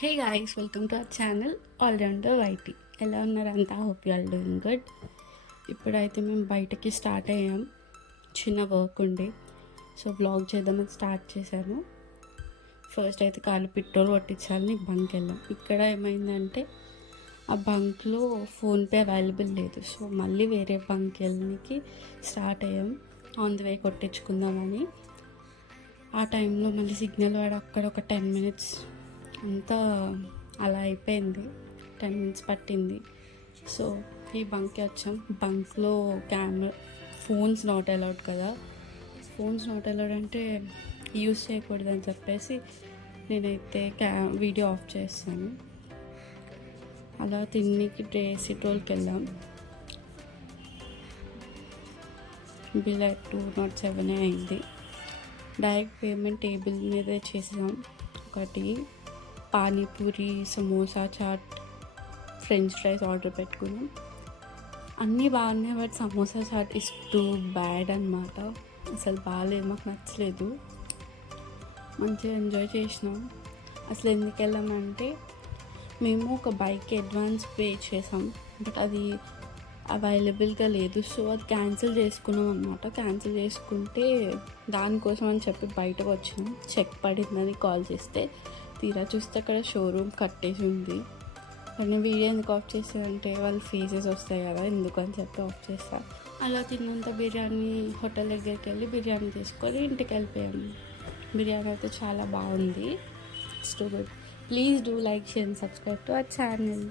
Hey guys, welcome to our channel allrounder YT. ఎలా ఉన్నారు అంతా? Hope you are doing good. ఇప్పుడైతే మేము బయటకి స్టార్ట్ అయ్యాం. చిన్న వర్క్ ఉండి సో బ్లాగ్ చేద్దామని స్టార్ట్ చేశాను. ఫస్ట్ అయితే కాళ్ళు పెట్రోల్ కొట్టించాలని బంక్ వెళ్ళాం. ఇక్కడ ఏమైందంటే ఆ బంక్లో ఫోన్పే అవైలబుల్ లేదు. సో మళ్ళీ వేరే బంక్ వెళ్ళడానికి స్టార్ట్ అయ్యాం. ఆన్ ది వే కొట్టించుకుందామని. ఆ టైంలో మళ్ళీ సిగ్నల్ వాడు అక్కడ ఒక 10 minutes అంతా అలా అయిపోయింది. 10 minutes పట్టింది. సో ఈ బంక్కి వచ్చాం. బంక్లో ఫోన్స్ నాట్ అలౌడ్ కదా. ఫోన్స్ నాట్ అలౌడ్ అంటే యూస్ చేయకూడదు అని చెప్పేసి నేనైతే వీడియో ఆఫ్ చేస్తాను. అలా తిన్నికి సిట్రోల్కి వెళ్ళాం. బిల్ 207 అయింది. డైరెక్ట్ పేమెంట్ టేబుల్ మీదే చేసాం. ఒకటి panipuri, samosa, chaat, French fries order పెట్టుకున్నాం. అన్నీ బాగున్నాయి, but samosa chaat is too bad అనమాట. అసలు బాగాలేదు, మాకు నచ్చలేదు. మంచిగా ఎంజాయ్ చేసినాం. అసలు ఎందుకు వెళ్ళామంటే మేము ఒక బైక్కి అడ్వాన్స్ పే చేసాం, బట్ అది అవైలబుల్గా లేదు. సో అది క్యాన్సిల్ చేసుకున్నాం అనమాట. క్యాన్సిల్ చేసుకుంటే దానికోసం అని చెప్పి బయటకు వచ్చినాం. చెక్ పడిందని కాల్ చేస్తే తీరా చూస్తే అక్కడ షోరూమ్ కట్టేసి ఉంది. కానీ వీడియో ఎందుకు ఆఫ్ చేస్తారంటే వాళ్ళ ఫేసెస్ వస్తాయి కదా, ఎందుకు అని చెప్పి ఆఫ్ చేస్తారు. అలా తిన్నంత బిర్యానీ హోటల్ దగ్గరికి వెళ్ళి బిర్యానీ తీసుకొని ఇంటికి వెళ్ళిపోయాము. బిర్యానీ అయితే చాలా బాగుంది. It's too good. Please do like, share and subscribe to our channel.